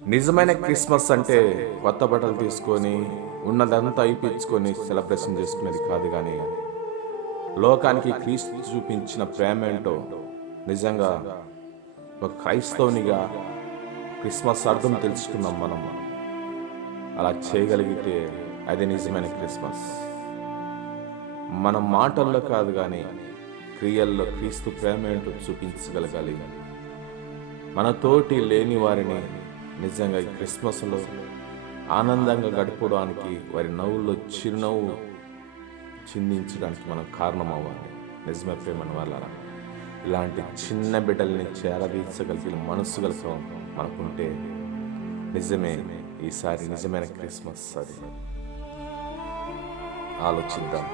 నిజమైన క్రిస్మస్ అంటే కొత్త బట్టలు తీసుకొని ఉన్నదంతా అయిపించుకొని సెలబ్రేషన్ చేసుకునేది కాదు, కానీ లోకానికి క్రీస్తు చూపించిన ప్రేమ ఏంటో నిజంగా ఒక క్రైస్తవునిగా క్రిస్మస్ అర్థం తెలుసుకున్నాం మనం. అలా చేయగలిగితే అది నిజమైన క్రిస్మస్. మన మాటల్లో కాదు, కానీ క్రియల్లో క్రీస్తు ప్రేమ ఏంటో చూపించగలగాలి. మన తోటి లేని వారిని నిజంగా ఈ క్రిస్మస్లో ఆనందంగా గడపడానికి, వారి నవ్వుల్లో చిరునవ్వు చిందించడానికి మనం కారణం అవ్వాలి. నిజమే ప్రేమను వల్ల ఇలాంటి చిన్న బిడ్డల్ని చేరదీర్చగలిగిన మనస్సు కలిసి మనకుంటే నిజమే ఈసారి నిజమైన క్రిస్మస్. అది ఆలోచిద్దాం.